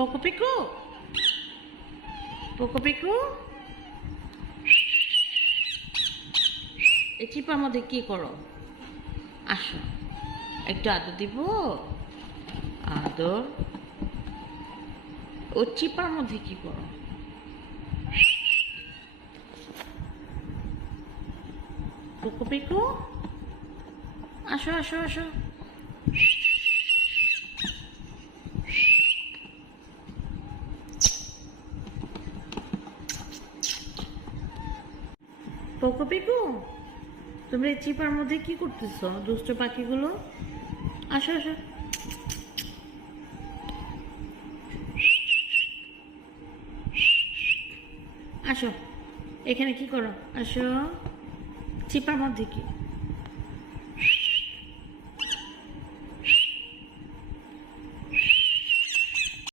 Poco Piku, Poco Piku, এই চিপার মধ্যে কি করো? আসো, একটু আদর দিব। আদর। ও চিপার মধ্যে কি করো? পোকো পিকু, আসো আসো আসো। পোকো পিকু, তোমরা এই চিপার মধ্যে কি করতেছো দুষ্ট পাখিগুলো? আসো আসো। আসো, এখানে কি করো? আসো, চিপার মধ্যে কি?